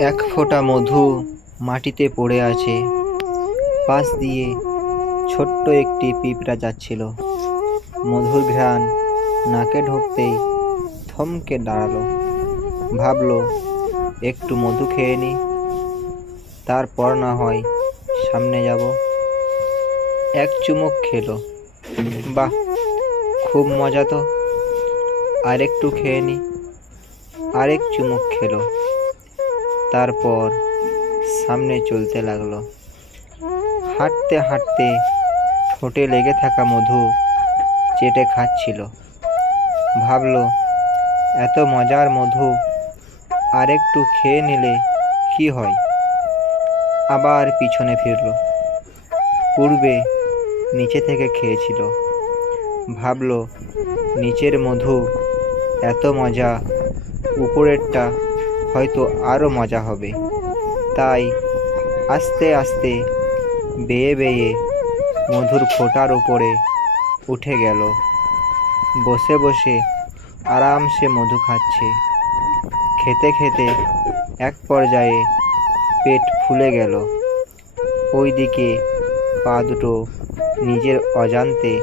এক ফোঁটা মধু মাটিতে পড়ে আছে। পাশ দিয়ে ছোট্ট একটি পিঁপড়া যাচ্ছিল। মধুর ঘ্রাণ নাকে ঢুকতেই থমকে দাঁড়ালো। ভাবলো, একটু মধু খেয়ে নি, তারপর না হয় সামনে যাব। এক চুমুক খেলো। বাহ, খুব মজা তো। আরেকটু খেয়ে নি। আরেক চুমুক খেলো। তারপর সামনে চলতে লাগলো। হাঁটতে হাঁটতে ঠোঁটে লেগে থাকা মধু চেটে খাচ্ছিল। ভাবলো, এত মজার মধু আরেকটু খেয়ে নিলে কি হয়। আবার পিছনে ফিরল। পূর্বে নিচে থেকে খেয়েছিল। ভাবলো, নিচের মধু এত মজা, উপরেরটা হয়তো আরও মজা হবে। তাই আস্তে আস্তে বেয়ে বেয়ে মধুর ফোঁটার উপরে উঠে গেল। বসে বসে আরামসে মধু খাচ্ছে। খেতে খেতে এক পর্যায়ে পেট ফুলে গেল। ওইদিকে পা দুটো নিজের অজান্তে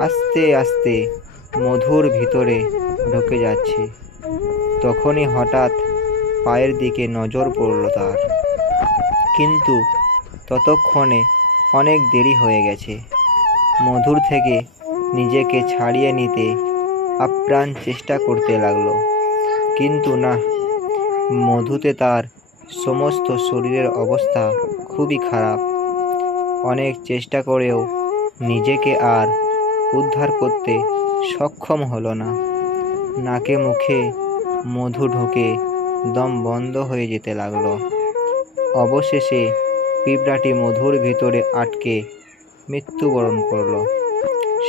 আস্তে আস্তে মধুর ভিতরে ঢুকে যাচ্ছে। তখনই হঠাৎ পায়ের দিকে নজর পড়ল তার। কিন্তু ততক্ষণে অনেক দেরি হয়ে গেছে। মধুর থেকে নিজেকে ছাড়িয়ে নিতে আপ্রাণ চেষ্টা করতে লাগলো। কিন্তু না, মধুতে তার সমস্ত শরীরের অবস্থা খুবই খারাপ। অনেক চেষ্টা করেও নিজেকে আর উদ্ধার করতে সক্ষম হলো না। নাকে মুখে মধু ঢুকে দম বন্ধ হয়ে যেতে লাগলো। অবশেষে পিঁপড়াটি মধুর ভিতরে আটকে মৃত্যুবরণ করল।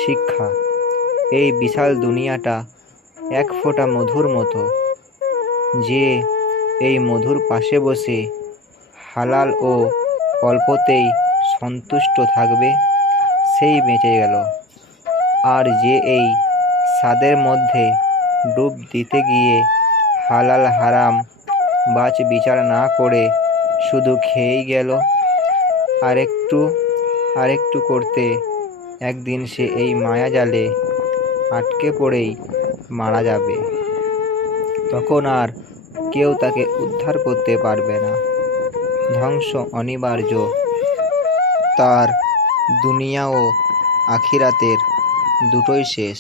শিক্ষা: এই বিশাল দুনিয়াটা এক ফোঁটা মধুর মতো। যে এই মধুর পাশে বসে হালাল ও অল্পতেই সন্তুষ্ট থাকবে, সেই বেঁচে গেল। আর যে এই স্বাদের মধ্যে ডুব দিতে গিয়ে হালাল হারাম বাছ বিচার না করে শুধু খেয়েই গেল, আরেকটু করতে একদিন সে এই মায়াজালে আটকে পড়েই মারা যাবে। তখন আর কেউ তাকে উদ্ধার করতে পারবে না। ধ্বংস অনিবার্য। তার দুনিয়া ও আখিরাতের দুটোই শেষ।